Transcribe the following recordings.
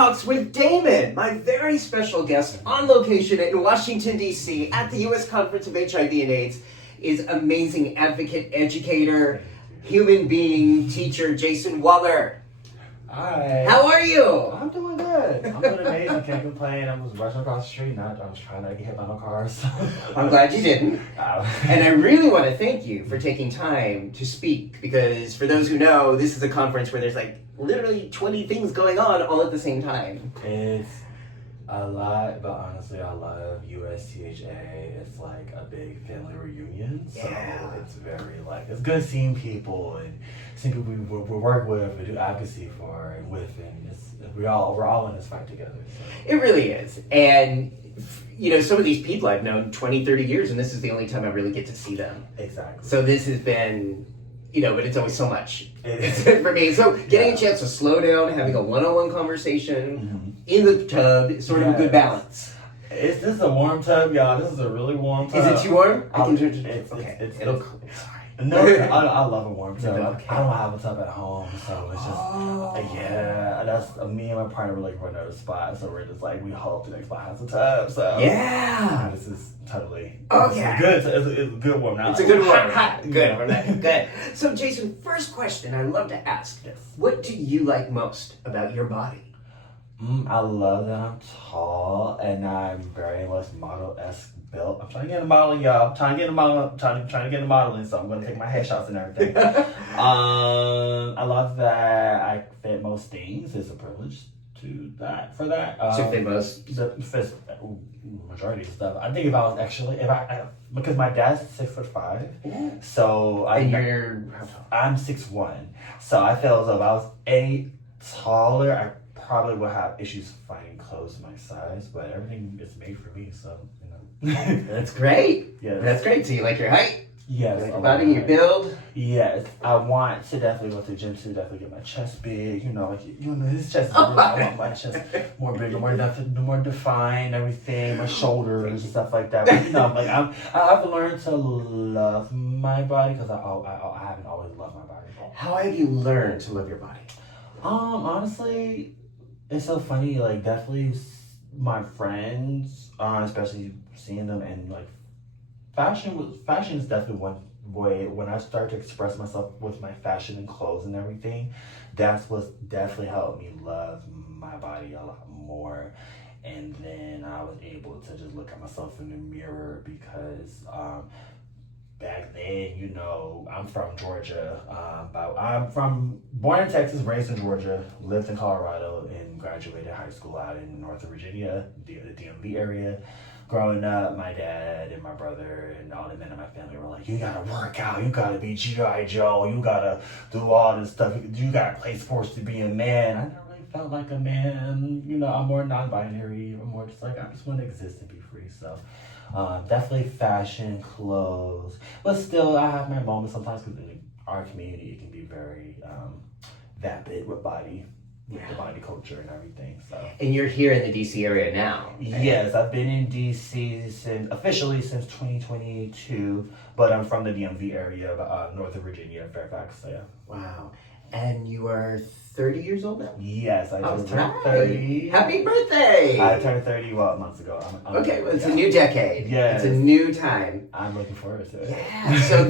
Talks with Damon, my very special guest on location in Washington, D.C. at the U.S. Conference of HIV and AIDS is amazing advocate, educator, human being, teacher, Jason Watler. Hi. How are you? I'm doing good. I'm doing amazing. Can't complain. I was rushing across the street. I was trying not to get hit by no cars. So. I'm glad you didn't. And I really want to thank you for taking time to speak, because for those who know, this is a conference where there's like literally 20 things going on all at the same time. It's a lot, but honestly, I love USCHA. It's like a big family reunion. So it's very it's good seeing people and seeing people we work with, we do advocacy for and with, and we're all in this fight together. So. It really is. And you know, some of these people I've known 20, 30 years, and this is the only time I really get to see them. Exactly. So this has been, you know, but it's always so much for me. So getting a chance to slow down, having a one-on-one conversation in the tub is sort of a good balance. This is a warm tub, y'all. This is a really warm tub. Is it too warm? No, I love a warm tub. Okay. I don't have a tub at home, so it's just that's me and my partner were like running out of spot, so we're just like we hope the next spot has a tub. So this is totally It's a good warm. Now it's a good warm. Good. Good. So Jason, first question I love to ask: what do you like most about your body? I love that I'm tall and I'm very much model-esque built. I'm trying to get into modeling, y'all. Trying to get into modeling, so I'm going to take my headshots and everything. I love that I fit most things. It's a privilege to that. To fit most? The majority of stuff. I think if I was because my dad's 6'5", so and you're I'm 6'1", so I feel as though if I was taller, I probably would have issues finding clothes my size, but everything is made for me, so you know. That's great. Yeah, that's great. So you like your height? Yes. You like your body, your build? Yes. I want to definitely go to the gym to definitely get my chest big. You know, his chest is really, I want my chest more bigger, more defined, everything, my shoulders and stuff like that. But you know, I've learned to love my body because I haven't always loved my body. How have you learned to love your body? Honestly, it's so funny, like definitely my friends, especially seeing them, and like fashion is definitely one way. When I start to express myself with my fashion and clothes and everything, that's what's definitely helped me love my body a lot more. And then I was able to just look at myself in the mirror because back then, you know, I'm from Georgia. Born in Texas, raised in Georgia, lived in Colorado, and graduated high school out in Northern Virginia, the DMV area. Growing up, my dad and my brother and all the men in my family were like, you gotta work out, you gotta be G.I. Joe, you gotta do all this stuff, you gotta play sports to be a man. I never really felt like a man. You know, I'm more non-binary. I'm more just like, I just want to exist and be free. So definitely fashion, clothes, but still I have my moments sometimes because in our community it can be very vapid with body, with the body culture and everything. So. And you're here in the DC area now? Right? Yes, I've been in DC officially since 2022, but I'm from the DMV area of Northern Virginia, Fairfax. So yeah. Wow. And you are 30 years old now? Yes, I just turned 30. Happy birthday! I turned 30 months ago. Okay, well, it's a new decade. Yeah, it's a new time. I'm looking forward to it. Yeah, so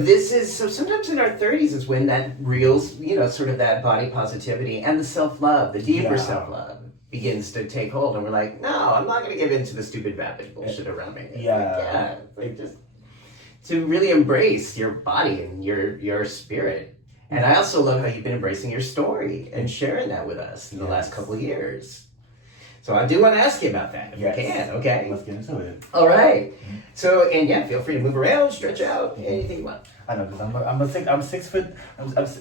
sometimes in our 30s is when that real, you know, sort of that body positivity and the self-love, the deeper self-love begins to take hold. And we're like, no, I'm not going to give in to the stupid vapid bullshit around me. Just to really embrace your body and your spirit. And I also love how you've been embracing your story and sharing that with us in the last couple of years. So I do want to ask you about that, if you can, okay? Let's get into it. All right. So, and feel free to move around, stretch out, anything you want. I know, because I'm 6 feet. I'm 6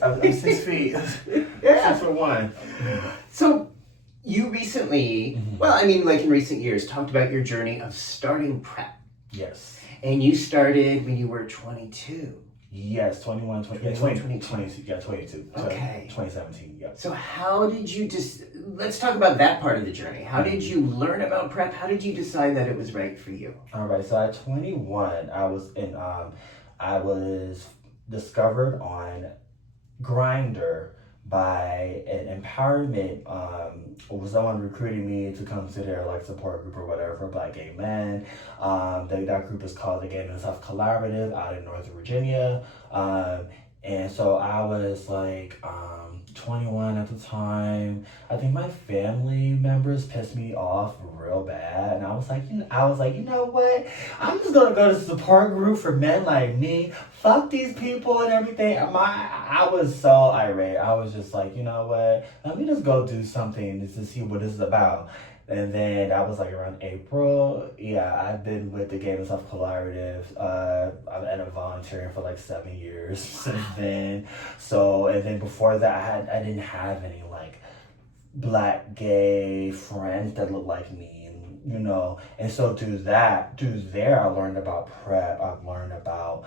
feet. 6'1". So you recently, well, I mean, like in recent years, talked about your journey of starting PrEP. Yes. And you started when you were 22. Yes, 21, 22. Okay. 2017, yeah. So how did you let's talk about that part of the journey. How did you learn about PrEP? How did you decide that it was right for you? All right, so at 21, I was discovered on Grindr by an empowerment, someone recruiting me to come to their like support group or whatever for Black gay men. That group is called the Gay Men's Health Collaborative out in Northern Virginia. And so I was like 21 at the time. I think my family members pissed me off real bad, and I was like, you know what? I'm just gonna go to the support group for men like me. Fuck these people and everything. I was so irate. I was just like, you know what? Let me just go do something just to see what this is about. And then that was like around April. Yeah, I've been with the Gay Men's Health Collaborative. I've ended up volunteering for like 7 years since then. So, and then before that, I didn't have any like Black gay friends that looked like me, and so through there, I learned about PrEP. I've learned about,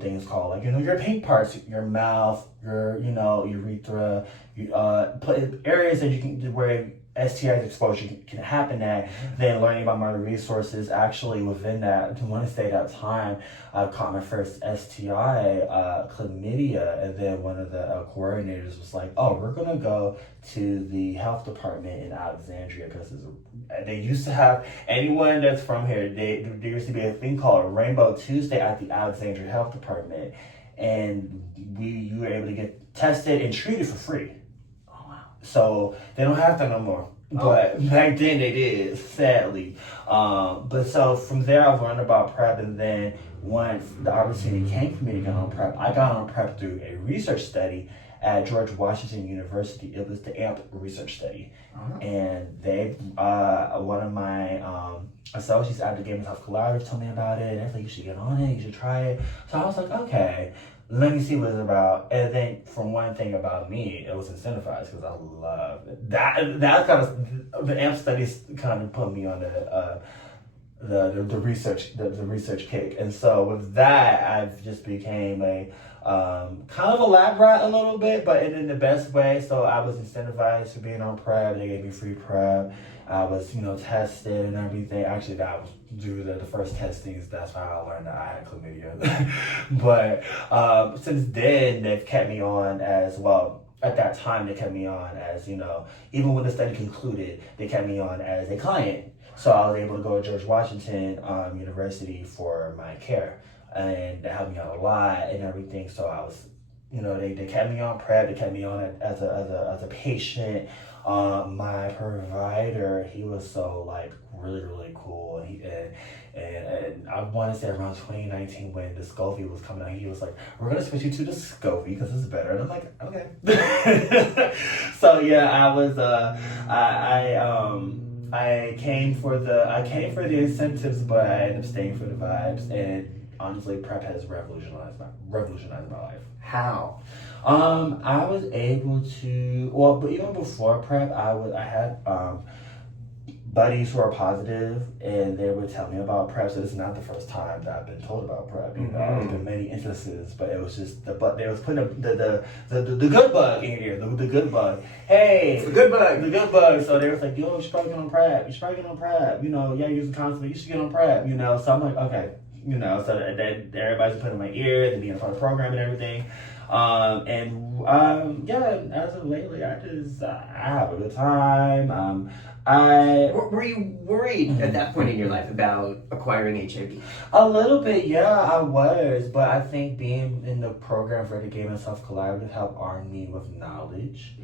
things called like, your pink parts, your mouth, your, urethra, areas that you can, where STI exposure can happen at. Then learning about my resources, actually within that, I want to say that time, I caught my first STI, chlamydia, and then one of the coordinators was like, oh, we're going to go to the health department in Alexandria, because they used to have, anyone that's from here, there used to be a thing called Rainbow Tuesday at the Alexandria Health Department, and you were able to get tested and treated for free. So they don't have that no more. But back then they did, sadly. But so from there I learned about PrEP, and then once the opportunity came for me to get on PrEP, I got on PrEP through a research study at George Washington University. It was the AMP research study. And they, one of my associates at the Gay Men's Health Collaborative told me about it, and they're like, you should get on it, you should try it. So I was like, okay, let me see what it's about. And then, from one thing about me, it was incentivized because I love it. That kind of, the AMP studies kind of put me on the research kick. And so with that, I've just became a kind of a lab rat a little bit, but in the best way. So I was incentivized for being on PrEP. They gave me free PrEP. I was, tested and everything. Actually, that was due to the first testings. That's how I learned that I had chlamydia. But since then, they've kept me on as well. At that time, they kept me on as, even when the study concluded, they kept me on as a client. So I was able to go to George Washington University for my care. And that helped me out a lot and everything. So I was, they kept me on PrEP. They kept me on as a patient. My provider, he was so like really, really cool. And I want to say around 2019 when Descovy was coming out, he was like, we're going to switch you to Descovy because it's better. And I'm like, okay. So yeah, I was, I came for the incentives, but I ended up staying for the vibes. And honestly, PrEP has revolutionized my life. How? I was able to, but even before PrEP, I had buddies who are positive, and they would tell me about PrEP. So this is not the first time that I've been told about PrEP. There's been many instances, but it was just they was putting the good bug in here, the good bug. Hey, the good bug. So they was like, yo, you should probably get on PrEP. You should probably get on PrEP. Yeah, using condom, you should get on PrEP. So I'm like, okay. So that everybody's putting in my ear, and being a part of the program and everything. As of lately, I have a good time. Were you worried at that point in your life about acquiring HIV? A little bit, yeah, I was. But I think being in the program for the Gay Men's Health Collaborative helped arm me with knowledge.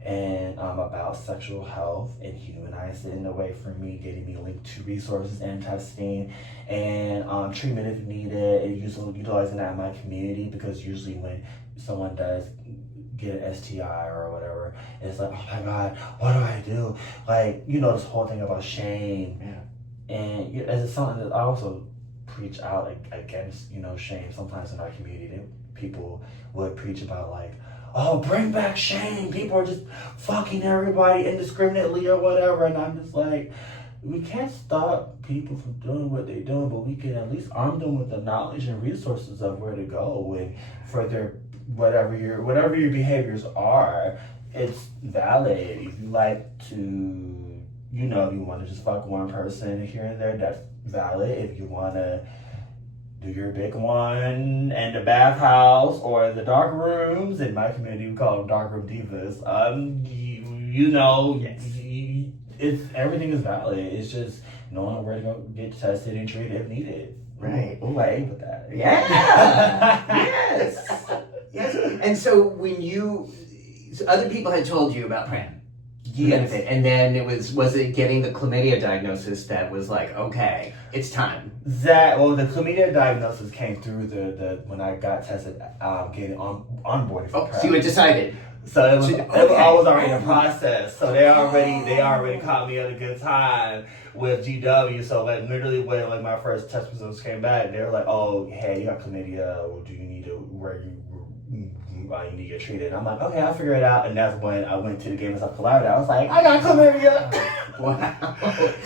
And about sexual health, and humanized it in a way for me, getting me linked to resources and testing and treatment if needed, and utilizing that in my community, because usually when someone does get an STI or whatever, it's like, oh my God, what do I do? Like, this whole thing about shame. Yeah. And it's something that I also preach out against, shame. Sometimes in our community, people would preach about like, oh, bring back shame. People are just fucking everybody indiscriminately or whatever. And I'm just like, we can't stop people from doing what they're doing, but we can at least arm them with the knowledge and resources of where to go and for their whatever your behaviors are. It's valid. If you like to, if you want to just fuck one person here and there, that's valid. If you want to do your big one in the bathhouse or the dark rooms. In my community, we call them dark room divas. You know, it's everything is valid. It's just knowing where to go get tested and treated if needed. Right. Oh, I ate with that. Yeah. Yes. Yes. And so when other people had told you about PrEP. Yes. And then was it getting the chlamydia diagnosis that was like, okay, it's time? The chlamydia diagnosis came through the when I got tested, getting onboarded for PrEP. So you had decided. So I was already in the process. So they already caught me at a good time with GW. So like literally when like my first test results came back, they were like, "Oh, hey, you got chlamydia. Well, do you need to you need to get treated?" And I'm like, "Okay, I'll figure it out." And that's when I went to the Game of Stuff Collaborative. I was like, "I got chlamydia." Wow.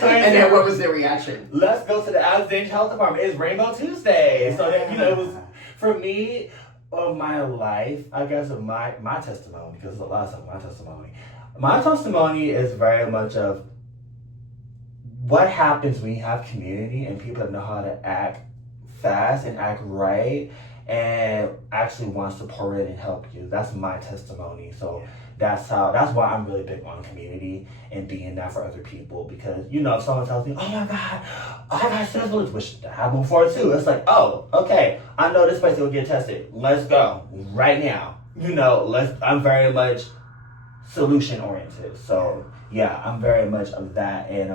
And then what was their reaction? Let's go to the Alexandria Health Department. It's Rainbow Tuesday. So then, it was for me. Of my life, I guess of my testimony, because a lot of stuff my testimony. My testimony is very much of what happens when you have community and people that know how to act fast and act right and actually want to support it and help you. That's my testimony. So that's why I'm really big on community and being that for other people, because if someone tells me, "Oh my God, I got syphilis," which happened before too, it's like, "Oh, okay, I know this place will get tested. Let's go right now." I'm very much solution oriented. So yeah, I'm very much of that, and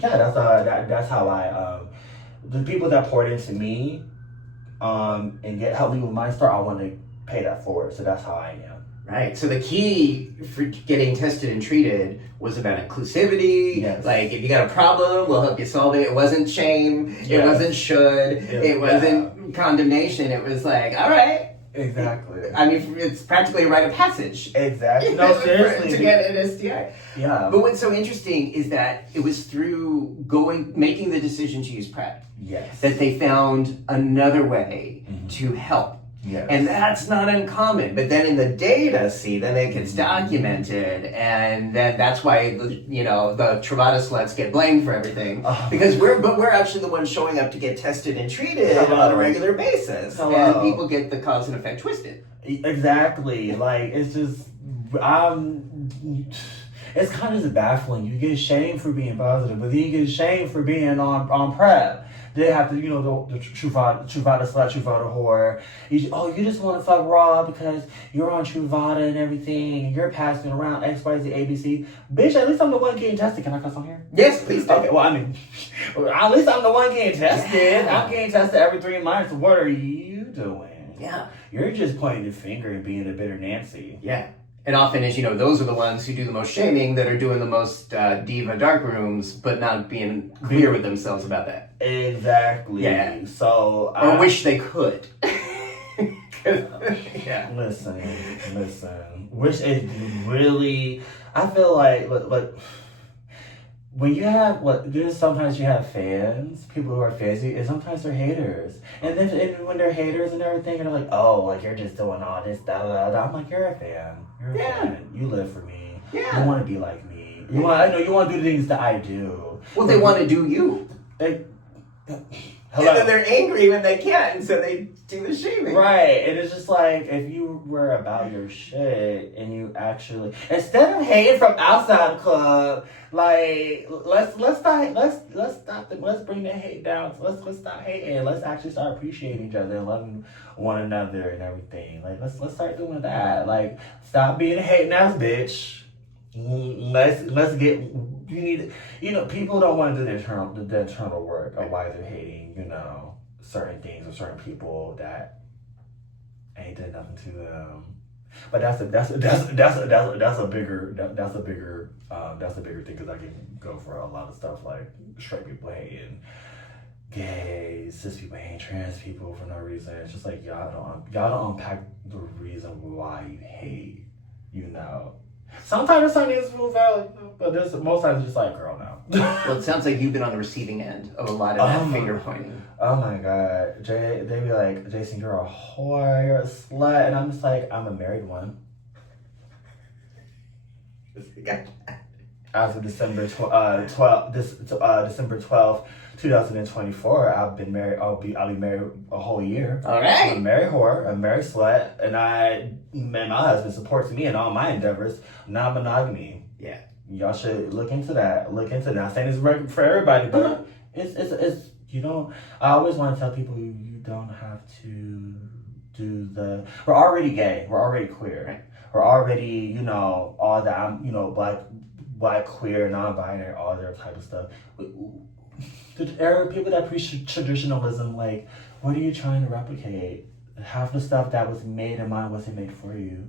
that's how I the people that poured into me and help me with my start, I want to pay that forward. So that's how I am. Right. So the key for getting tested and treated was about inclusivity. Yes. Like, if you got a problem, we'll help you solve it. It wasn't shame. Yes. It wasn't should. It wasn't condemnation. It was like, all right. Exactly. I mean, it's practically a rite of passage. Exactly. No, seriously. To get an STI. Yeah. But what's so interesting is that it was through making the decision to use PrEP. Yes. That they found another way to help. Yes. And that's not uncommon. But then in the data, then it gets documented, and then that's why the Truvada sluts get blamed for everything, because we're actually the ones showing up to get tested and treated on a regular basis, and people get the cause and effect twisted. Exactly. Like, it's just it's kind of just baffling. You get shamed for being positive, but then you get shamed for being on PrEP. They have to, the Truvada slut, Truvada whore. You just want to fuck raw because you're on Truvada and everything, and you're passing around X, Y, Z, ABC. Bitch, at least I'm the one getting tested. Can I cuss on here? Yes, please do. Okay, well, I mean, at least I'm the one getting tested. Yeah. I'm getting tested every 3 months. What are you doing? Yeah. You're just pointing the finger and being a bitter Nancy. Yeah. And often, as you know, those are the ones who do the most shaming, that are doing the most diva dark rooms, but not being clear with themselves about that. Exactly. Yeah. So or wish they could. Yeah. Listen. Wish it really. I feel like when you have there's sometimes you have fans, people who are fans, and sometimes they're haters. And then when they're haters and everything, and they're like, "Oh, like you're just doing all this, da da da." I'm like, "You're a fan. You're a fan. You live for me. Yeah. You want to be like me. You want to do the things that I do." Well, they want to do you. Hello. And then they're angry when they can't, and so they do the shaming. Right, and it's just like, if you were about your shit and you actually, instead of hating from outside the club, like let's bring the hate down. Let's stop hating. Let's actually start appreciating each other and loving one another and everything. Like let's start doing that. Like, stop being a hating ass bitch. Let's get. You need. People don't want to do the internal work of why they're hating. Certain things or certain people that ain't did nothing to them. But that's a bigger thing, because I can go for a lot of stuff like straight people hating gays, cis people hating trans people for no reason. It's just like y'all don't unpack the reason why you hate. Sometimes certain things move out, but most times it's just like, girl, no. Well, it sounds like you've been on the receiving end of a lot of that finger pointing. Oh my God. They be like, "Jason, you're a whore, you're a slut." And I'm just like, I'm a married one. as of December 12th, 2024, I'll be married a whole year. All right. I'm a married whore, a married slut, and my husband supports me in all my endeavors. Non-monogamy. Yeah. Y'all should look into that. Not saying it's for everybody, but it's you know, I always want to tell people you don't have to do we're already gay, we're already queer. Right. We're already, you know, all that, black, queer, non-binary, all that type of stuff. There are people that preach traditionalism, like, what are you trying to replicate? Half the stuff that was made in mind wasn't made for you.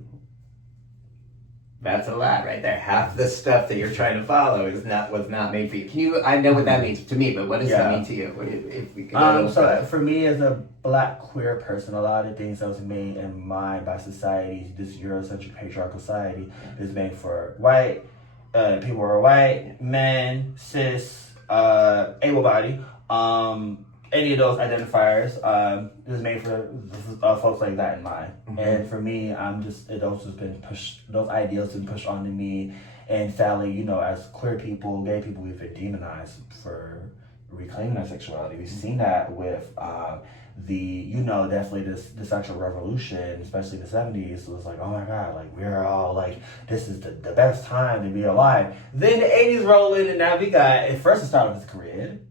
That's a lot right there. Half the stuff that you're trying to follow was not made for you. I know what that means to me, but what does that mean to you? If we can so for me as a black queer person, a lot of things that was made in mind by society, this Eurocentric patriarchal society, is made for white people who are white, men, cis, able-bodied, any of those identifiers is made for folks like that in mind. Mm-hmm. And for me, those ideals have been pushed onto me. And sadly, you know, as queer people, gay people, we've been demonized for reclaiming our sexuality. We've seen that with definitely the sexual revolution, especially the 70s. It was like, oh my God, like we're all like, this is the best time to be alive. Then the 80s roll in, and now we got, at first it started with Korean.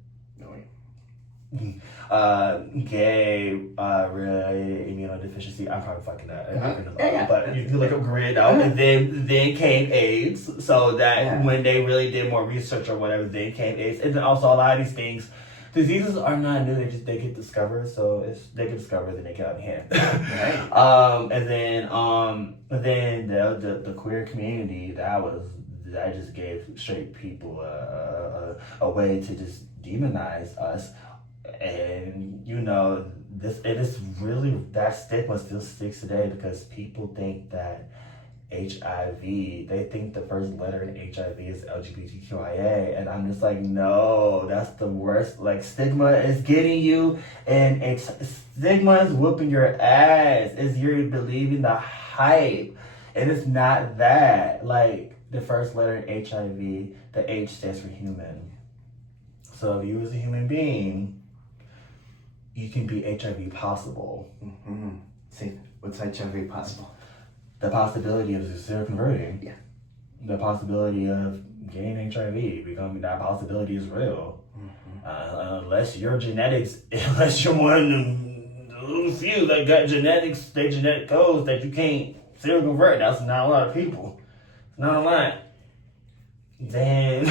Gay, immunodeficiency. I'm probably fucking that. But you can look up grid out. And then came AIDS. So that when they really did more research or whatever, then came AIDS. And then also a lot of these things, diseases are not new. They get discovered. So they get discovered, then they get out of hand. Right. And then the queer community, that just gave straight people a way to just demonize us. And you know, it is really, that stigma still sticks today because people think that HIV, they think the first letter in HIV is LGBTQIA, and I'm just like, no, that's the worst. Like, stigma is getting you, and stigma is whooping your ass. Is you're believing the hype, and it's not that. Like, the first letter in HIV, the H stands for human. So if you as a human being, you can be HIV possible. Mm-hmm. See, what's HIV possible? The possibility of seroconverting. Yeah. The possibility of getting HIV, that possibility is real. Mm-hmm. Unless you're one of the few that got genetic codes that you can't seroconvert. That's not a lot of people. It's not a lot. Then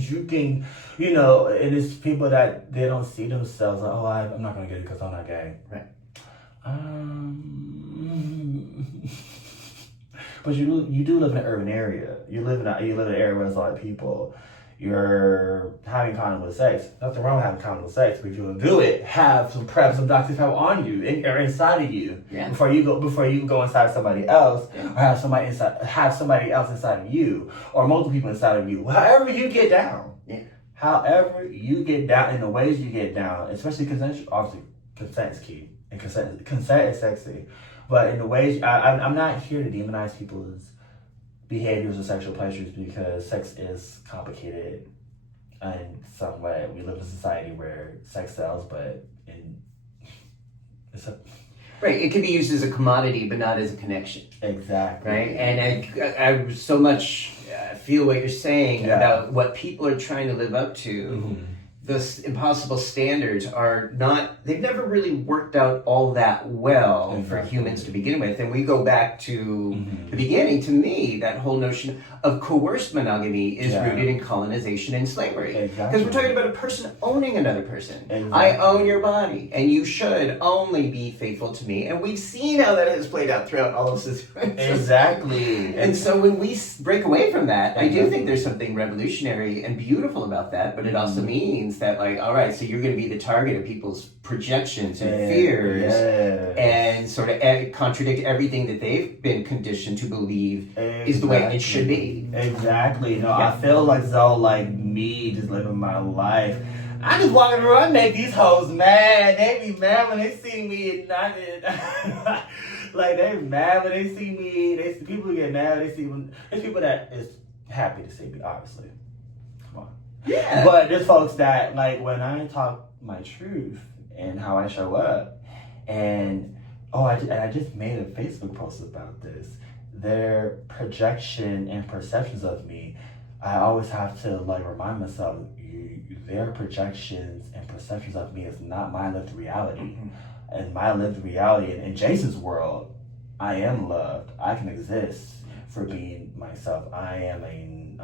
you can, you know, and it's people that they don't see themselves like, oh, I'm not gonna get it because I'm not gay. Right. But you do live in an urban area. You live in an area where there's a lot of people. You're having condoms sex. Nothing wrong with having condoms sex, but if you want to do it, have some PrEP, some Dr. Pepper on you or inside of you before you go inside somebody else, or have somebody else inside of you, or multiple people inside of you. However you get down. Yeah. However you get down, in the ways you get down, especially consent. Obviously, consent is key, and consent is sexy. But in the ways, I'm not here to demonize people's behaviors or sexual pleasures because sex is complicated in some way. We live in a society where sex sells, but right, it can be used as a commodity, but not as a connection. Exactly. Right, and I so much feel what you're saying about what people are trying to live up to. Mm-hmm. Those impossible standards they've never really worked out all that well for humans to begin with. And we go back to the beginning. To me, that whole notion of coerced monogamy is rooted in colonization and slavery. Because we're talking about a person owning another person. Exactly. I own your body, and you should only be faithful to me. And we've seen how that has played out throughout all of this. Exactly. And so when we break away from that, I do think there's something revolutionary and beautiful about that, but it also means that, like, all right, so you're going to be the target of people's projections and fears and sort of contradict everything that they've been conditioned to believe is the way it should be. Exactly. No, I feel as though, like, me just living my life, I just walking around, I make these hoes mad. They be mad when they see me like, they mad when they see me. People get mad when they see there's people that is happy to see me, obviously. Come on. Yeah. But there's folks that, like, when I talk my truth and how I show up, and I just made a Facebook post about this. Their projection and perceptions of me, I always have to like remind myself, their projections and perceptions of me is not my lived reality. And my lived reality in Jason's world, I am loved. I can exist for being myself. I'm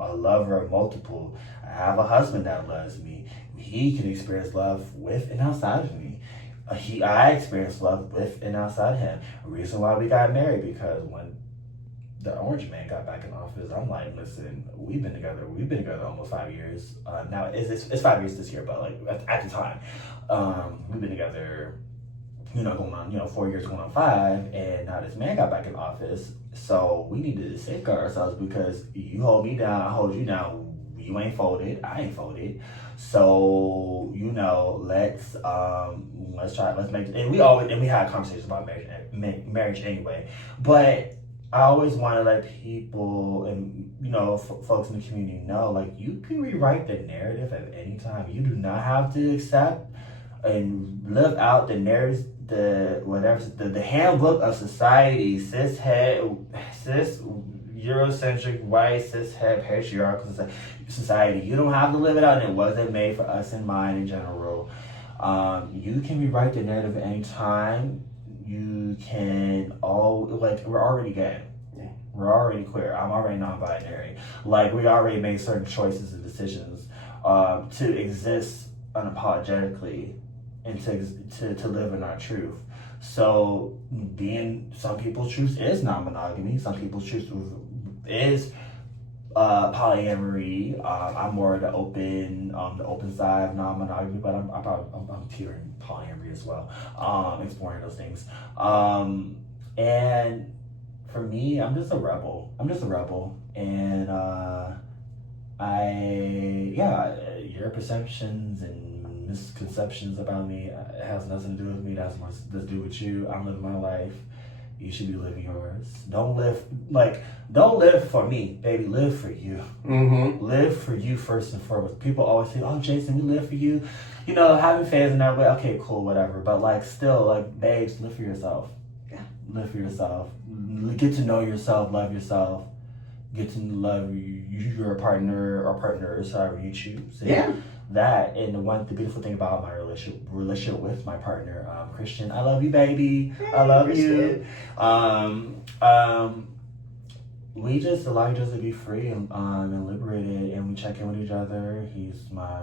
a lover of multiple. I have a husband that loves me. He can experience love with and outside of me. I experienced love with and outside him. The reason why we got married, because when the Orange Man got back in office, I'm like, listen, we've been together almost 5 years. Now it's 5 years this year, but like at the time, we've been together, going on, 4 years going on 5, and now this man got back in office. So we needed to safeguard ourselves, because you hold me down, I hold you down. You ain't folded, I ain't folded. So, let's make, and we had conversations about marriage anyway. But I always want to let people and, folks in the community know, like, you can rewrite the narrative at any time. You do not have to accept and live out the narratives, the handbook of society, cis Eurocentric, white, cis-het, patriarchal society. You don't have to live it out, and it wasn't made for us in mind in general. You can rewrite the narrative at any time. You can we're already gay. Yeah. We're already queer. I'm already non-binary. Like, we already made certain choices and decisions to exist unapologetically and to live in our truth. So, some people's truth is non-monogamy. Some people's truth is polyamory. I'm more the open side of non-monogamy, but I'm teetering polyamory as well. Exploring those things. And for me, I'm just a rebel. And your perceptions and misconceptions about me, it has nothing to do with me. That's more to do with you. I'm living my life. You should be living yours. Don't live for me, baby. Live for you. Mm-hmm. Live for you first and foremost. People always say, "Oh, Jason, we live for you." Having fans in that way. Okay, cool, whatever. But still, babes, live for yourself. Yeah. Live for yourself. Get to know yourself. Love yourself. Get to love your partner or partners, however you choose. Yeah. That, and the beautiful thing about my relationship with my partner, Christian, I love you, baby. Hey, I love Christian. You. We just allow each other to be free and liberated, and we check in with each other. He's my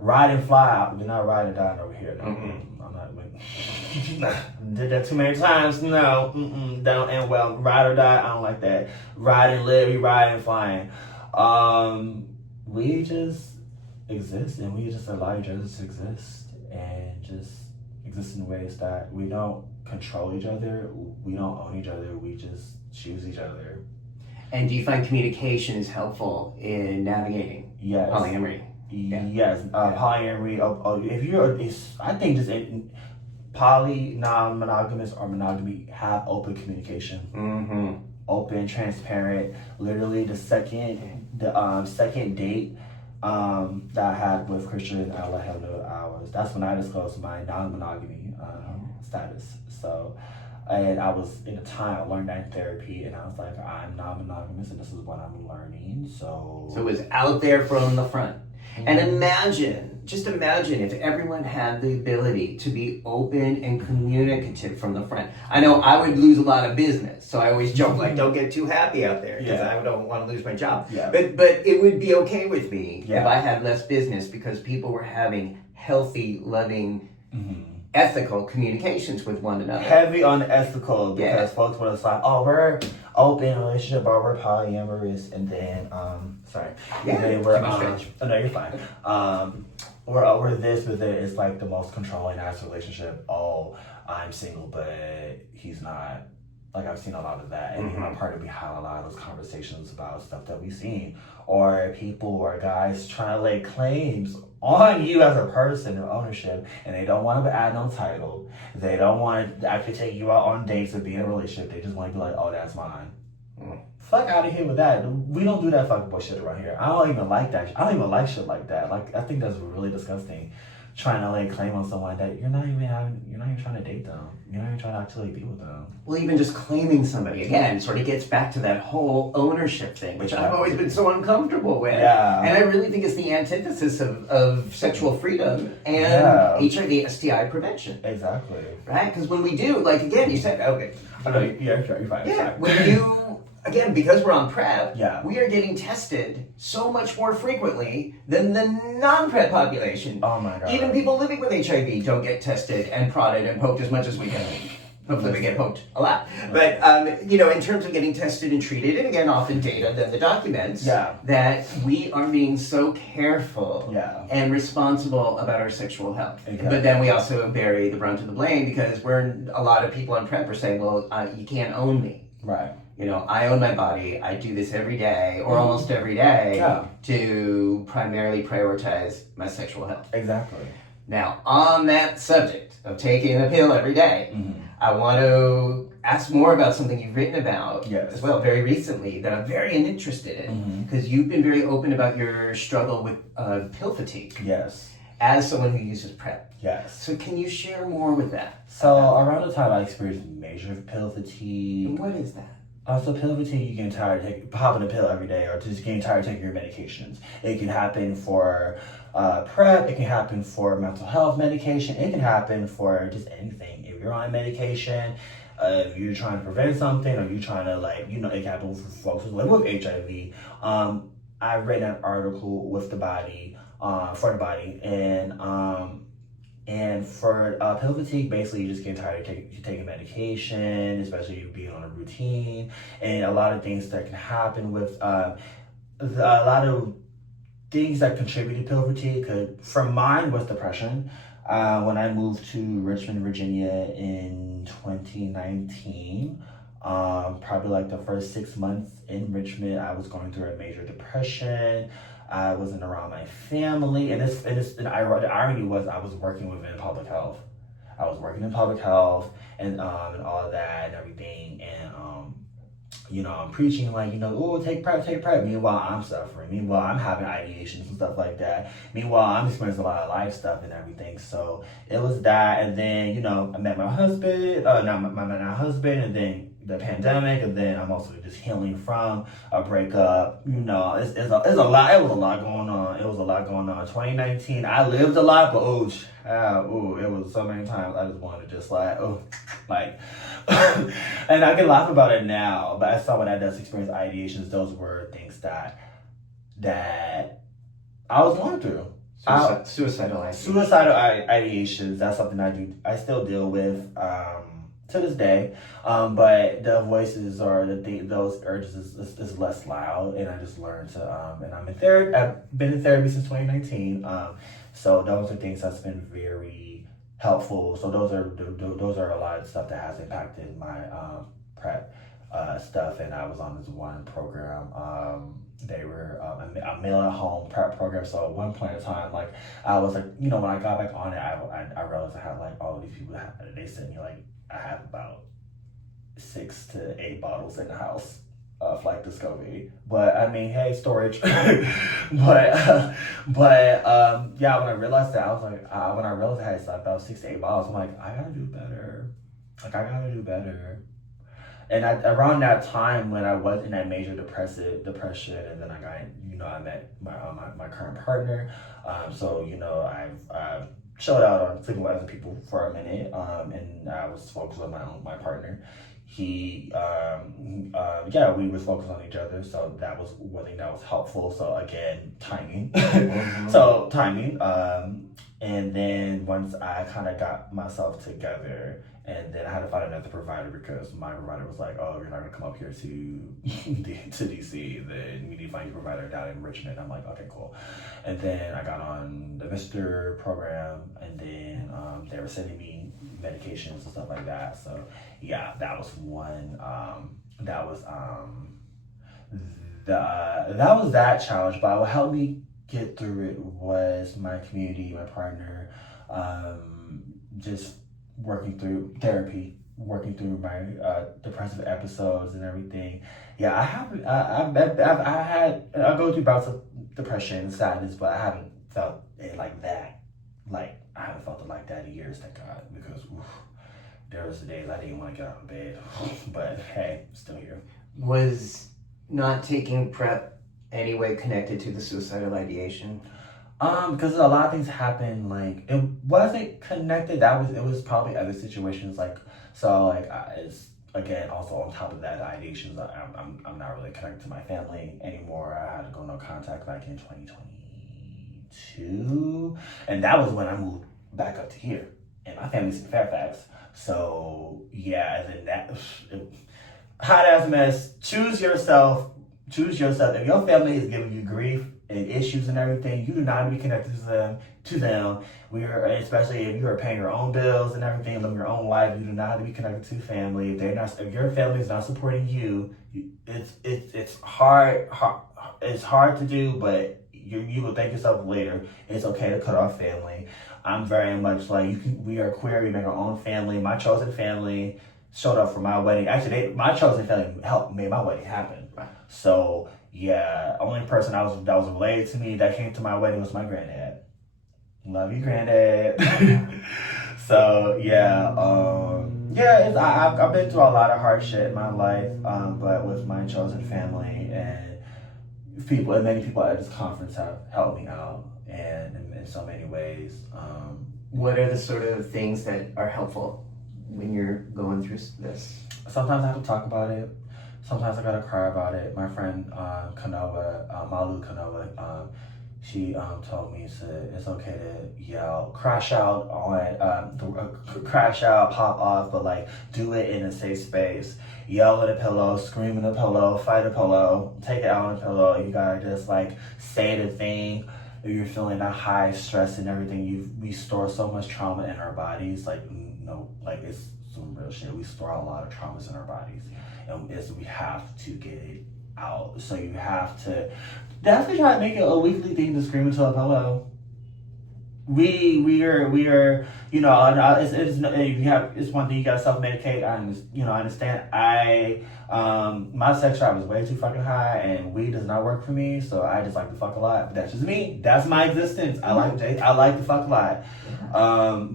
ride and fly out. We're not ride and die over here. No, I'm not. Did that too many times. No, don't end well. Ride or die. I don't like that. Ride and live. We ride and flying. We just exist, and we just allow each other to exist, and just exist in ways that we don't control each other, we don't own each other, we just choose each other. And do you find communication is helpful in navigating polyamory? Yes, polyamory. I think just poly, non-monogamous, or monogamy have open communication. Mm-hmm. Open, transparent. Literally, the second date that I had with Christian, I let him know that's when I disclosed my non-monogamy status. So, and I was in a time I learned that in therapy, and I was like, I'm non-monogamous, and this is what I'm learning. So it was out there from the front. And just imagine if everyone had the ability to be open and communicative from the front. I know I would lose a lot of business, so I always joke, don't get too happy out there, because I don't want to lose my job. Yeah. But it would be okay with me if I had less business, because people were having healthy, loving, ethical communications with one another. Heavy on the ethical, because folks would have thought, we're open relationship, or we're polyamorous, and then and then we're no, you're fine. We're this, but then it's like the most controlling ass relationship. Oh, I'm single, but he's not. Like, I've seen a lot of that, and me and my partner, we had a lot of those conversations about stuff that we've seen, or people or guys trying to lay claims on you as a person of ownership, and they don't want to add no title. They don't want to actually take you out on dates or be in a relationship. They just want to be like, oh, that's mine. fuck out of here with that. We don't do that fucking bullshit around here. I don't even like that. I don't even like shit like that. Like, I think that's really disgusting. Trying to like claim on someone that you're not even trying to date them. You're not even trying to actually be with them. Well, even just claiming somebody, again, sort of gets back to that whole ownership thing, which I've always been so uncomfortable with. Yeah. And I really think it's the antithesis of sexual freedom and HIV, STI prevention. Exactly. Right? Because when we do, like, again, you said, okay. You're fine. Yeah, when you, again, because we're on PrEP, yeah. we are getting tested so much more frequently than the non-PrEP population. Oh my God. Even people living with HIV don't get tested and prodded and poked as much as we can. Hopefully we get poked a lot. But, you know, in terms of getting tested and treated, and again, often data than the documents, that we are being so careful and responsible about our sexual health. Okay. But then we also bury the brunt of the blame because a lot of people on PrEP are saying, well, you can't own me. Right. You know, I own my body. I do this every day or almost every day to primarily prioritize my sexual health. Exactly. Now, on that subject of taking the pill every day, I want to ask more about something you've written about as well very recently that I'm very interested in because you've been very open about your struggle with pill fatigue. Yes. As someone who uses PrEP. Yes. So can you share more with that? So around the time I experienced major pill fatigue. And what is that? So pill fatigue, you getting tired of popping a pill every day or just getting tired of taking your medications. It can happen for PrEP, it can happen for mental health medication, it can happen for just anything. If you're on medication, if you're trying to prevent something or you're trying to it can happen for folks who live with HIV. I read an article with the body, for the body, and for pill fatigue, basically you're just getting tired of taking medication, especially you being on a routine, and a lot of things that can happen with a lot of things that contribute to pill fatigue. For mine was depression. When I moved to Richmond, Virginia in 2019, probably like the first 6 months in Richmond, I was going through a major depression. I wasn't around my family, and the irony was I was working within public health. I was working in public health and all of that and everything, and I'm preaching take PrEP. Meanwhile, I'm suffering. Meanwhile, I'm having ideations and stuff like that. Meanwhile, I'm experiencing a lot of life stuff and everything. So it was that, and then I met my husband, my husband, and then the pandemic, and then I'm also just healing from a breakup. It's a lot. It was a lot going on. 2019, I lived a lot, but it was so many times I just wanted to just and I can laugh about it now, but as someone that does experience ideations, those were things that I was going through. Suicidal ideations. That's something I still deal with to this day, but the voices or those urges is less loud, and I just learned to and I'm in therapy. I've been in therapy since 2019, so those are things that's been very helpful. So those are a lot of stuff that has impacted my PrEP stuff. And I was on this one program. They were a mail at home PrEP program. So at one point in time, I was when I got back on it, I realized I had all of these people that they sent me I have about 6 to 8 bottles in the house of Discovery, but I mean, hey, storage. but when I realized that, I was when I realized I had about 6 to 8 bottles, I'm I gotta do better. I gotta do better. And around that time when I was in that major depression, and then I got, I met my current partner. So I've chilled out on sleeping with other people for a minute, and I was focused on my partner. He, we were focused on each other, so that was one thing that was helpful. So again, timing. And then once I kind of got myself together, and then I had to find another provider because my provider was like, "Oh, you're not gonna come up here to DC. Then you need to find your provider down in Richmond." I'm like, "Okay, cool." And then I got on the Mr. program, and then they were sending me medications and stuff like that. So yeah, that was one. That was that challenge. But what helped me get through it was my community, my partner, just working through therapy. working through my depressive episodes and everything. Yeah, I haven't. I go through bouts of depression and sadness, but I haven't felt it like that. Like I haven't felt it like that in years, thank God. Because there was the days I didn't want to get out of bed, but hey, I'm still here. Was not taking PrEP anyway connected to the suicidal ideation? Because a lot of things happen. Like it wasn't connected. It was probably other situations. Like so, like it's again also on top of that, ideations. I'm not really connected to my family anymore. I had to go no contact back in 2022, and that was when I moved back up to here, and my family's in Fairfax. So yeah, and then that hot ass mess. Choose yourself. Choose yourself. If your family is giving you grief and issues and everything, you do not be connected to them. Especially if you are paying your own bills and everything, living your own life, you do not have to be connected to family. If your family is not supporting you, it's hard. It's hard to do, but you will thank yourself later. It's okay to cut off family. I'm very much like we are queer. We make our own family. My chosen family showed up for my wedding. Actually, my chosen family made my wedding happen. So yeah, only person that was related to me that came to my wedding was my granddad. Love you, granddad. So yeah, I've been through a lot of hard shit in my life, but with my chosen family and many people at this conference have helped me out, and in so many ways. What are the sort of things that are helpful when you're going through this? Sometimes I have to talk about it. Sometimes I gotta cry about it. My friend Malu Kanova, she told me it's okay to yell, crash out, pop off, but like do it in a safe space. Yell at a pillow, scream in a pillow, fight a pillow, take it out on a pillow. You gotta just like say the thing. If you're feeling that high stress and everything, we store so much trauma in our bodies. Like it's some real shit. We store a lot of traumas in our bodies. We have to get it out. So you have to definitely try to make it a weekly thing to scream into a pillow. We are it's one thing you gotta self-medicate. I understand. My sex drive is way too fucking high, and weed does not work for me. So I just like to fuck a lot. But that's just me. That's my existence. I like to fuck a lot.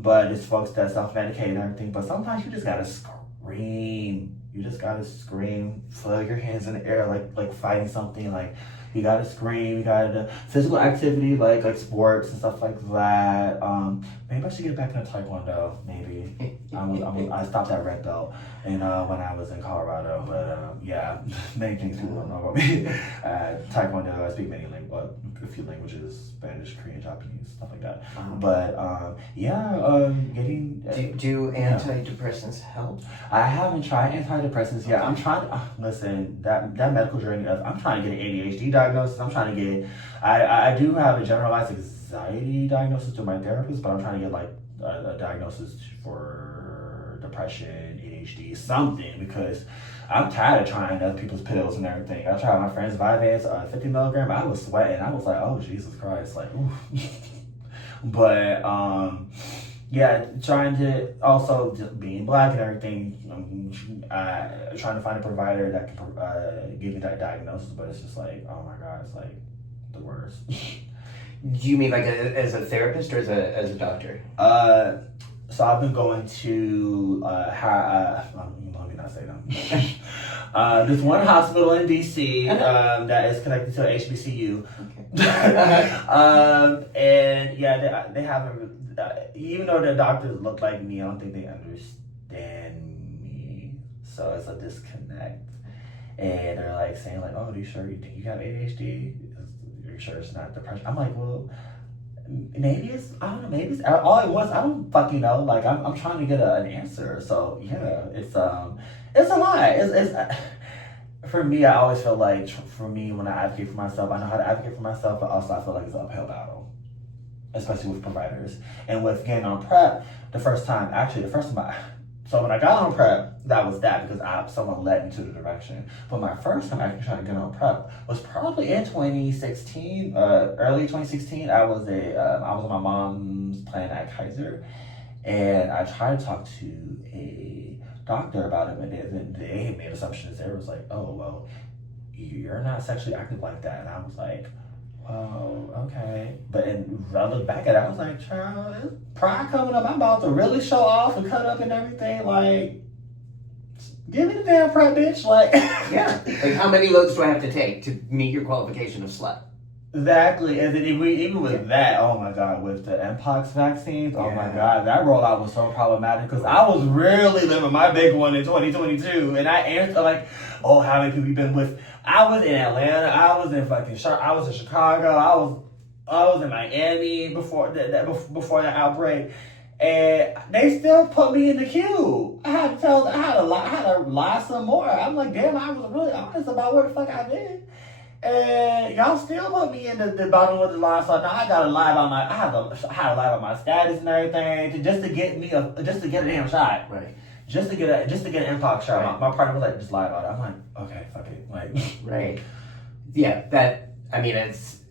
But it's folks that self-medicate and everything. But sometimes you just gotta scream. You just gotta scream, flail your hands in the air like fighting something. Like you gotta scream. You gotta physical activity like sports and stuff like that. Maybe I should get back into Taekwondo. Maybe I stopped at red belt, and when I was in Colorado. But yeah, many things people don't know about me. Taekwondo. I speak a few languages: Spanish, Korean, Japanese, stuff like that. But getting. Do antidepressants help? I haven't tried antidepressants yet. I'm trying to listen. That medical journey of I'm trying to get an ADHD diagnosis. I'm trying to get. I do have a generalized anxiety diagnosis through my therapist, but I'm trying to get like a diagnosis for depression, ADHD, something, because I'm tired of trying other people's pills and everything. I tried my friend's Vyvanse, 50 milligram. I was sweating. I was like, oh Jesus Christ, like, ooh. But yeah, trying to also just being black and everything. Trying to find a provider that can give me that diagnosis, but it's just like, oh my God, it's like the worst. Do you mean like as a therapist or as a doctor? So I've been going to let me not say that. There's one hospital in DC that is connected to HBCU. Okay. And yeah, they haven't. Even though the doctors look like me, I don't think they understand me. So it's a disconnect. And they're like saying like, "Oh, are you sure you think you have ADHD? You're sure it's not depression?" I'm like, well, maybe it's, I don't know, maybe it's all it was. I don't fucking know. Like I'm trying to get an answer. So yeah, it's a lot. It's for me. I always feel like for me when I advocate for myself, I know how to advocate for myself, but also I feel like it's an uphill battle, especially with providers and with getting on PrEP. The first time. So when I got on PrEP, that was that because someone led me to the direction. But my first time actually trying to get on PrEP was probably in 2016, early 2016. I was on my mom's plan at Kaiser, and I tried to talk to a doctor about it, and then they made assumptions. They was like, oh, well, you're not sexually active like that. And I was like, oh, okay. But I look back at it, I was like, child, it's pride coming up. I'm about to really show off and cut up and everything. Like, give me the damn PrEP, bitch. Like, yeah. Like, how many loads do I have to take to meet your qualification of slut? Exactly. And then even with that, oh my God, with the Mpox vaccines, oh my God, that rollout was so problematic because I was really living my big one in 2022. And I answered like, oh, how many people you been with? I was in Atlanta. I was in I was in Chicago. I was in Miami before that outbreak. And they still put me in the queue. I had to lie some more. I'm like, damn, I was really honest about what the fuck I did. And y'all still put me in the bottom of the line, so now I gotta lie about I had to lie about my status and everything just to get a damn shot, right? Just to get an Mpox shot. Right. My partner was like, just lie about it. I'm like, okay, fuck it, like, right, yeah.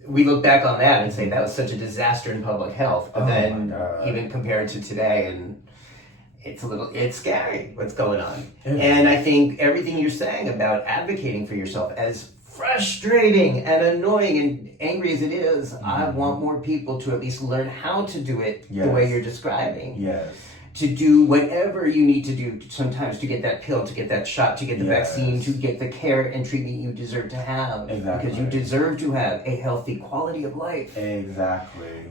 We look back on that and say that was such a disaster in public health, but then even compared to today, and it's scary what's going on. Yeah. And I think everything you're saying about advocating for yourself, as frustrating and annoying and angry as it is, I want more people to at least learn how to do it the way you're describing. Yes. To do whatever you need to do sometimes to get that pill, to get that shot, to get the vaccine, to get the care and treatment you deserve to have. Exactly. Because you deserve to have a healthy quality of life. Exactly.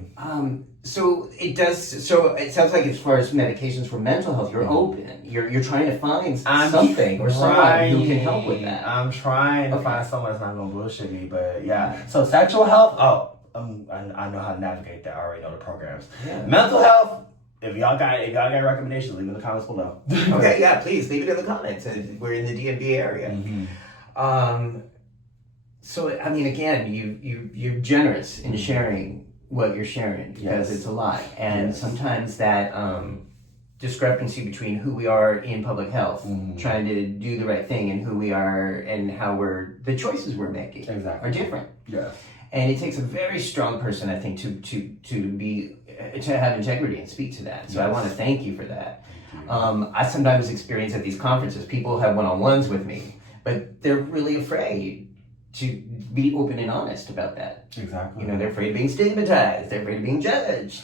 So it sounds like as far as medications for mental health, you're open. You're trying to find something or someone who can help with that. I'm trying to find someone that's not gonna bullshit me, but yeah. So sexual health, I know how to navigate that. I already know the programs. Yeah. Mental health, if y'all got recommendations, leave in the comments below. Okay, yeah, please leave it in the comments. We're in the DMV area. Mm-hmm. So I mean, again, you're generous in sharing what you're sharing because it's a lot, and sometimes that discrepancy between who we are in public health, trying to do the right thing, and who we are and how the choices we're making are different. Yes. And it takes a very strong person, I think, to have integrity and speak to that. So I want to thank you for that. I sometimes experience at these conferences, people have one-on-ones with me, but they're really afraid to be open and honest about that. Exactly. They're afraid of being stigmatized. They're afraid of being judged.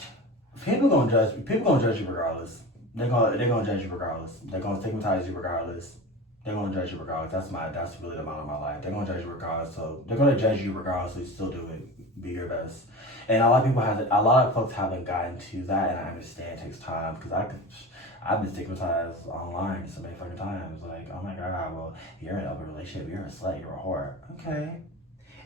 People gonna judge you regardless. They're gonna judge you regardless. They're gonna stigmatize you regardless. They're gonna judge you regardless. That's really the amount of my life. They're gonna judge you regardless. So they're gonna judge you regardless. So you still do it. Be your best. And a lot of folks haven't gotten to that, and I understand it takes time because I've been stigmatized online so many fucking times. Like, oh my God, well, you're in an open relationship, you're a slut, you're a whore. Okay.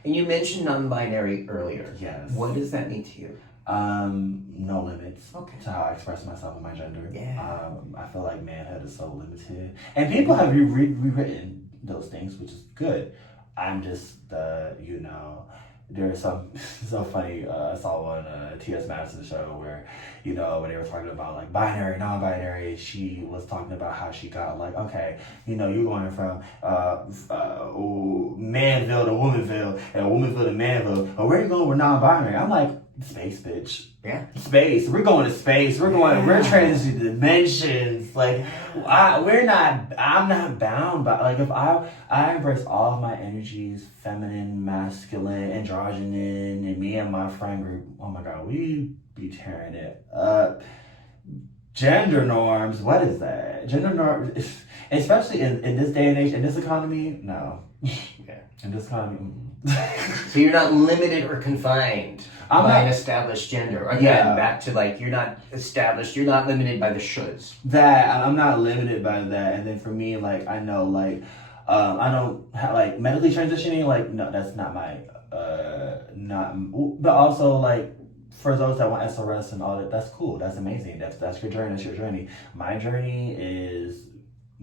And you mentioned non-binary earlier. Yes. What does that mean to you? No limits to how I express myself and my gender. Yeah. I feel like manhood is so limited. And people have rewritten those things, which is good. I'm just there's some so funny. I saw one T.S. Madison show where, when they were talking about like binary, non-binary, she was talking about how she got like, okay, you're going from Manville to Womanville and Womanville to Manville, but where are you going with non-binary? I'm like, space, bitch. Yeah. Space. We're going to space. We're transitioning dimensions. Like, I'm not bound by, like, if I embrace all of my energies, feminine, masculine, androgynous, and me and my friend group, oh my God, we be tearing it up. Gender norms, what is that? Gender norms, especially in this day and age, in this economy, no. Yeah. In this economy, So you're not limited or confined by an established gender. Again, back to like, you're not established, you're not limited by the shoulds. I'm not limited by that. And then for me, like, I know, like, I don't have, like, medically transitioning, like, no, that's not my, but also, like, for those that want SRS and all that, that's cool, that's amazing, that's your journey, that's your journey. My journey is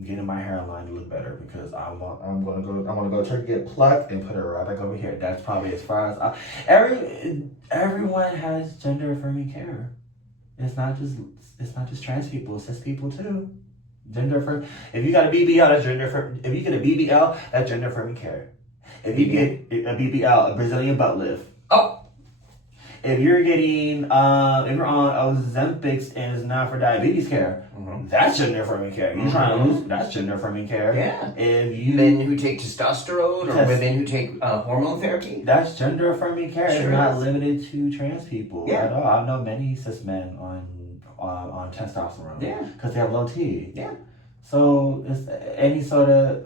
getting my hairline to look better because I'm gonna go try to get plucked and put it right back over here. That's probably as far as everyone has gender affirming care. It's not just trans people, it's cis people too. If you got a BBL, that's gender affirming. If you get a BBL, that's gender affirming care. If you get a BBL, a Brazilian butt lift. Oh, if you're getting, if you're on Ozempic and it's not for diabetes care, that's gender affirming care. You're trying to lose, that's gender affirming care. Yeah. If you men who take testosterone or women who take hormone therapy, that's gender affirming care. Sure it's not is. limited to trans people Yeah. at all. I know many cis men on testosterone. Yeah. Because they have low T. Yeah. So it's any sort of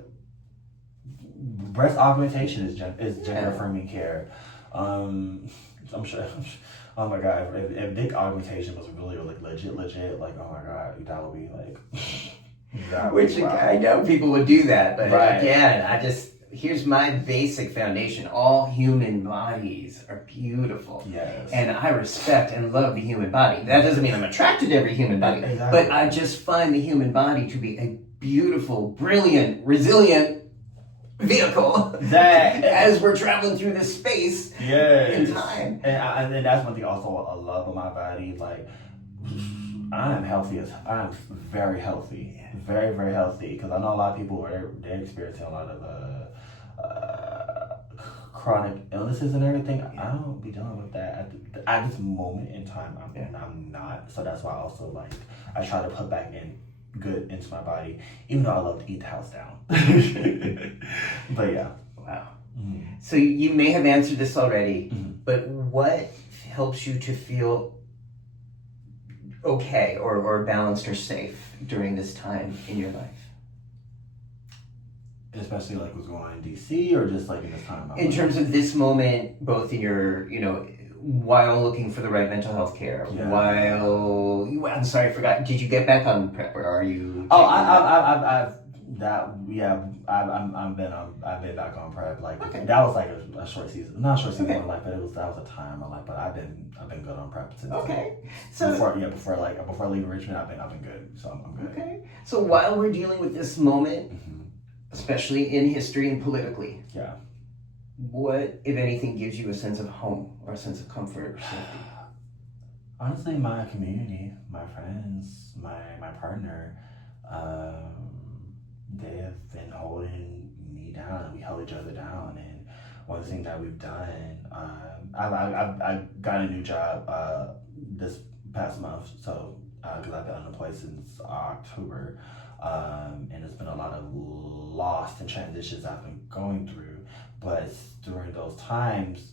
breast augmentation is gender affirming care. I'm sure. Oh my god! If dick augmentation was really like legit, like oh my god, that would be like. Which wow. I know people would do that, but Right. again, here's my basic foundation. All human bodies are beautiful. Yes. And I respect and love the human body. That doesn't mean I'm attracted to every human body, Exactly. but I just find the human body to be a beautiful, brilliant, resilient vehicle That as we're traveling through this space in time. And that's one thing also I love about my body. Like I'm very healthy, very very healthy. Because I know a lot of people they're experiencing a lot of chronic illnesses and everything. I don't be dealing with that at this moment in time. I'm not. So that's why I also I try to put back in good into my body, even though I love to eat the house down. But yeah. Wow. Mm-hmm. So you may have answered this already, Mm-hmm. but what helps you to feel okay or balanced or safe during this time in your life? Especially what's going on in DC or just in this time? In terms of this moment, both in your, while looking for the right mental health care, I'm sorry, I forgot. Did you get back on PrEP or are you? Oh, I've been back on PrEP. Okay. That was a short season, not a short season of my life, but that was a time in my life. But I've been good on PrEP since. Okay. So before leaving Richmond, I've been good. So I'm good. Okay. So while we're dealing with this moment, especially in history and politically, what, if anything, gives you a sense of home or a sense of comfort or safety? Honestly, my community, my friends, my partner, they have been holding me down, and we held each other down. And one thing that we've done, I got a new job this past month, so because I've been unemployed since October, and there's been a lot of lost and transitions I've been going through. But during those times,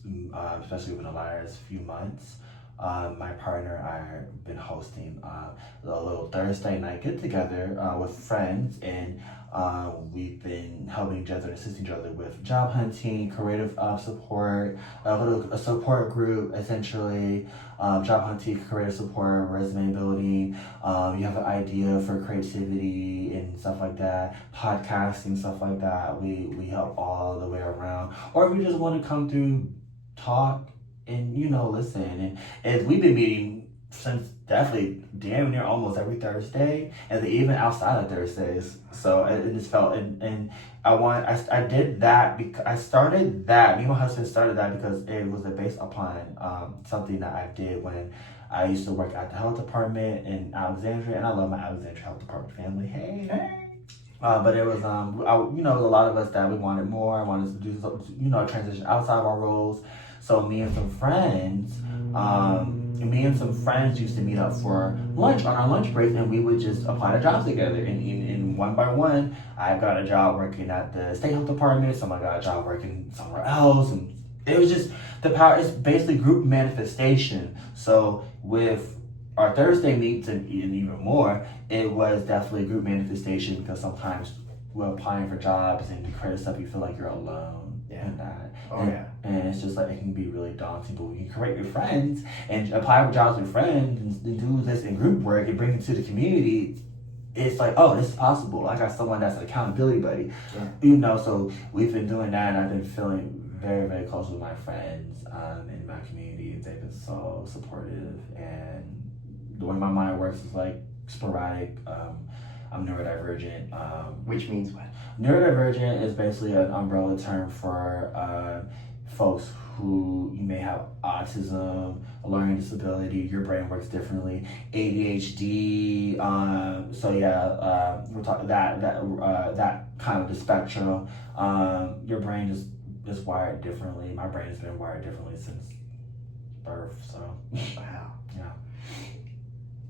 especially within the last few months, my partner and I have been hosting a little Thursday night get together with friends, and we've been helping each other and assisting each other with job hunting, creative support, a support group essentially, job hunting, creative support, resume building. You have an idea for creativity and stuff like that, podcasting, stuff like that. We help all the way around. Or if you just want to come through, talk, and listen. And we've been meeting since definitely damn near almost every Thursday, and even outside of Thursdays. So it just felt and I did that because I started that. Me and my husband started that because it was based upon something that I did when I used to work at the health department in Alexandria, and I love my Alexandria Health Department family. Hey. But it was it was a lot of us that we wanted more, wanted to do a transition outside of our roles. So me and some friends used to meet up for lunch on our lunch breaks, and we would just apply to jobs together. And one by one, I got a job working at the state health department. Someone got a job working somewhere else, and it was just the power. It's basically group manifestation. So with our Thursday meets and even more, it was definitely group manifestation because sometimes we're applying for jobs and you create stuff, you feel like you're alone. And that. And it's just it can be really daunting, but when you create your friends and apply for jobs with friends and do this in group work and bring it to the community, it's oh, this is possible. I got someone that's an accountability buddy. So we've been doing that, and I've been feeling very, very close with my friends in my community. They've been so supportive, and the way my mind works is sporadic. I'm neurodivergent. Which means what? Neurodivergent is basically an umbrella term for folks who you may have autism, a learning disability, your brain works differently, ADHD. We're talking that kind of the spectrum. Your brain is wired differently. My brain has been wired differently since birth. So Wow. yeah.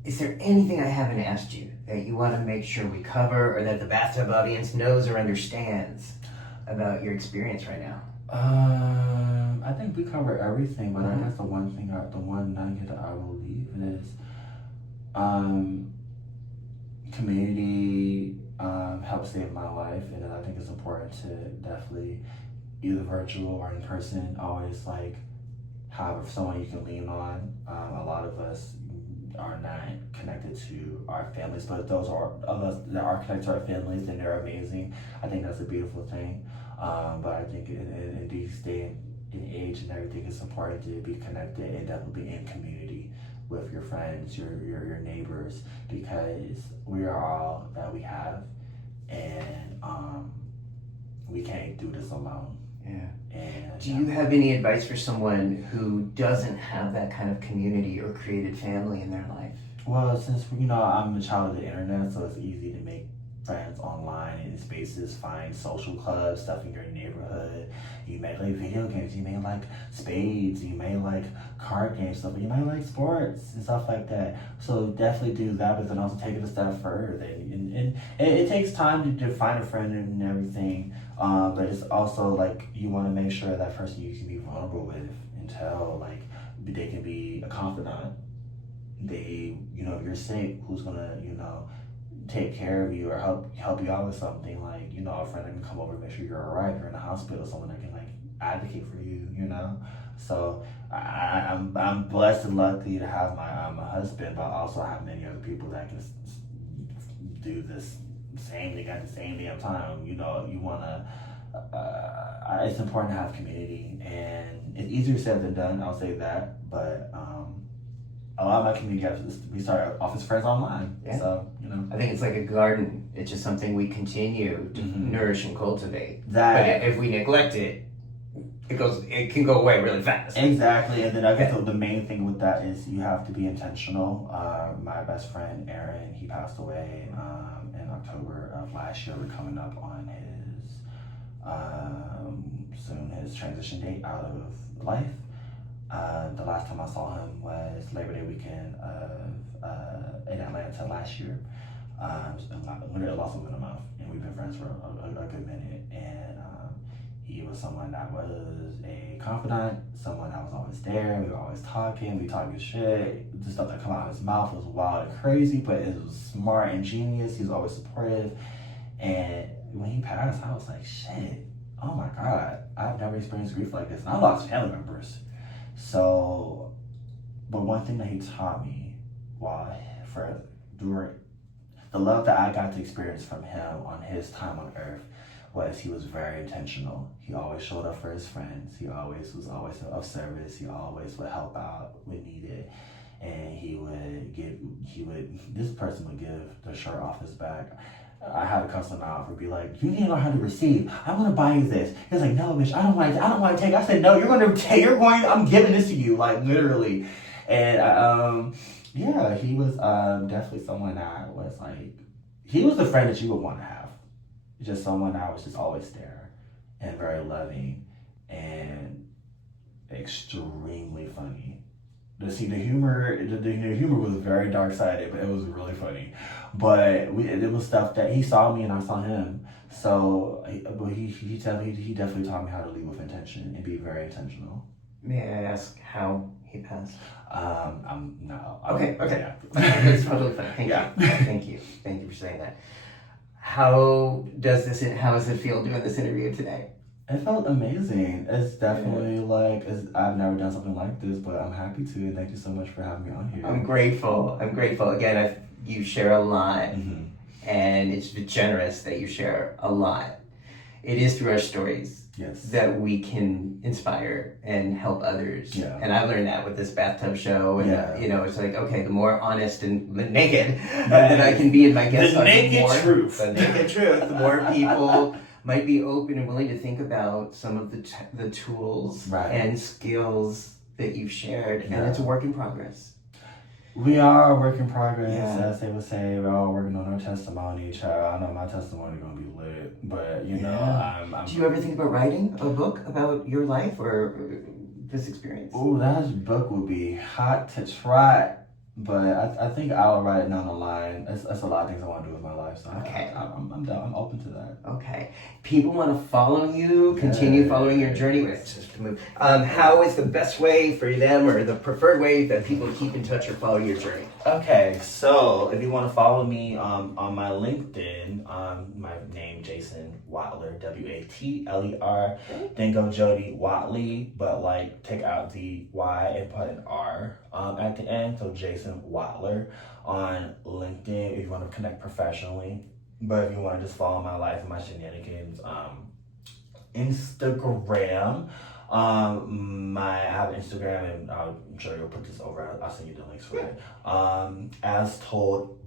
Is there anything I haven't asked you that you want to make sure we cover, or that the bathtub audience knows or understands about your experience right now? I think we covered everything, but I guess the one nugget that I will leave is community helped save my life, and I think it's important to definitely, either virtual or in person, always like have someone you can lean on. A lot of us are not connected to our families, but those of us that are connected to our families, and they're amazing. I think that's a beautiful thing. But I think in these day and age and everything, it's important to be connected and definitely be in community with your friends, your neighbors, because we are all that we have, and we can't do this alone. Yeah. And do you have any advice for someone who doesn't have that kind of community or created family in their life? Well, since I'm a child of the internet, so it's easy to make friends online in spaces, find social clubs, stuff in your neighborhood. You may like video games, you may like spades, you may like card games, stuff, you may like sports and stuff like that. So definitely do that, but then also take it a step further. And it takes time to find a friend and everything, but it's also like you want to make sure that person you can be vulnerable with and tell, like they can be a confidant. They, you're sick, who's gonna, take care of you or help you out with something, like a friend that can come over and make sure you're all right. You're in the hospital, someone that can like advocate for you. So I'm blessed and lucky to have my husband, but also I have many other people that can do this same thing at the same damn time. You wanna. It's important to have community, and it's easier said than done. I'll say that, but a lot of my community we started off as friends online. Yeah. So, I think it's like a garden. It's just something we continue to nourish and cultivate. That, but if we neglect it, it can go away really fast. Exactly. And then I guess the main thing with that is you have to be intentional. My best friend, Aaron, he passed away in October of last year. We're coming up on his transition date out of life. The last time I saw him was Labor Day weekend in Atlanta last year. Literally lost him in a month, and we've been friends for a good minute. And he was someone that was a confidant, someone that was always there. We were always talking, shit. The stuff that come out of his mouth was wild and crazy, but it was smart and genius. He was always supportive. And when he passed, I was like, shit, oh my God, I've never experienced grief like this. And I lost family members. So, but one thing that he taught me during the love that I got to experience from him on his time on earth was he was very intentional. He always showed up for his friends. He always was of service. He always would help out when needed. And this person would give the shirt off his back. I had to cuss him out for be like, you need to know how to receive. I'm gonna buy you this. He was like, no, bitch, I don't want to take. I said, no, I'm giving this to you, like literally. And yeah, he was definitely someone that was like, he was the friend that you would want to have. Just someone that was just always there and very loving and extremely funny. The humor was very dark-sided, but it was really funny. But it was stuff that he saw me and I saw him. So, but he definitely taught me how to lead with intention and be very intentional. May I ask how he passed? No. Okay. Yeah. That's totally fine. Thank you for saying that. How does it feel doing this interview today? It felt amazing. It's definitely I've never done something like this, but I'm happy to. And thank you so much for having me on here. I'm grateful. Again, you share a lot, and it's generous that you share a lot. It is through our stories that we can inspire and help others. Yeah. And I learned that with this bathtub show. And, it's like, okay, the more honest and naked that I can be in my guest the naked truth, the more people might be open and willing to think about some of the tools and skills that you've shared. And it's a work in progress. We are a work in progress, as they would say. We're all working on our testimony. I know my testimony is going to be lit, but I'm... Do you ever think about writing a book about your life or this experience? Ooh, that book would be hot to try. But I think I'll write it down the line. That's a lot of things I want to do with my life. So Okay. I'm down. I'm open to that. Okay. People want to follow you, continue following your journey. How is the best way for them, or the preferred way that people keep in touch or follow your journey? Okay, so if you want to follow me on my LinkedIn, my name Jason Watler, Watler. Then go Jody Watley, but like take out the Y and put an R at the end. So Jason Watler on LinkedIn if you want to connect professionally. But if you want to just follow my life and my shenanigans, Instagram. I have Instagram, and I'm sure you'll put this over. I'll send you the links for it. As told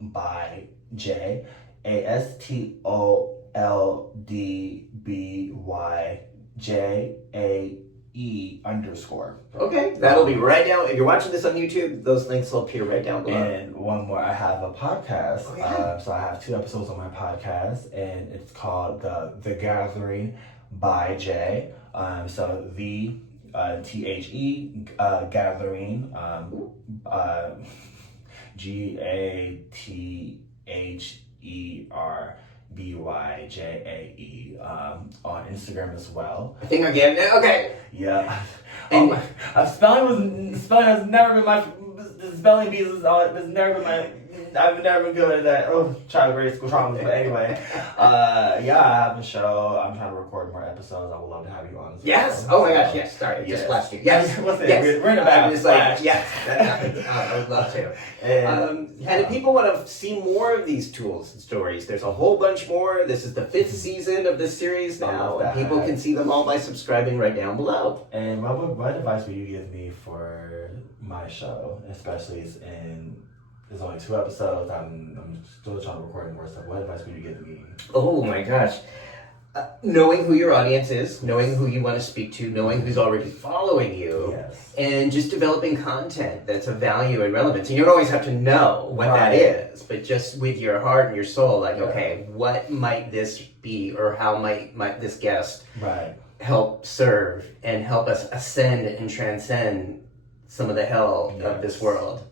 by J, ASTOLDBYJAE_. Okay, that'll be right down. If you're watching this on YouTube, those links will appear right down below. And one more, I have a podcast. Oh, yeah. So I have 2 episodes on my podcast, and it's called The Gathering by Jay. So the THE Gathering, GATHERBYJAE on Instagram as well. I think again. Okay. Yeah. And Spelling has never been my spelling bees has never been my. I've never been good at that. Oh, child grade school traumas. But anyway, yeah, I have a show. I'm trying to record more episodes. I would love to have you on as well. Yes. Oh my gosh. Yes. Sorry. Yes. Just flashed you. Yes. What's it? Yes. We're in a bad just like, flash. yes. That happens. I would love to. And And if people want to see more of these tools and stories, there's a whole bunch more. This is the 5th season of this series now, and people can see them all by subscribing right down below. And what advice would you give me for my show, especially there's only 2 episodes. I'm still trying to record more stuff. What advice would you give me? Oh my gosh. Knowing who your audience is, knowing who you want to speak to, knowing who's already following you, Yes. and just developing content that's of value and relevance. And you don't always have to know what that Right. is, but just with your heart and your soul, like, Yeah. okay, what might this be, or how might this guest Right. help serve and help us ascend and transcend some of the hell of this Yes. world,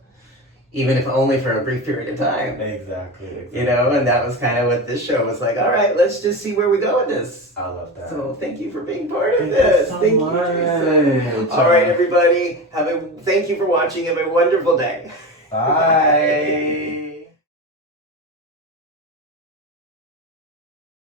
even if only for a brief period of time. Exactly. You know, and that was kind of what this show was like. All right, let's just see where we go with this. I love that. So thank you for being part of Thank this. you so Thank much. you, Jason. All right, everybody. Thank you for watching. Have a wonderful day. Bye.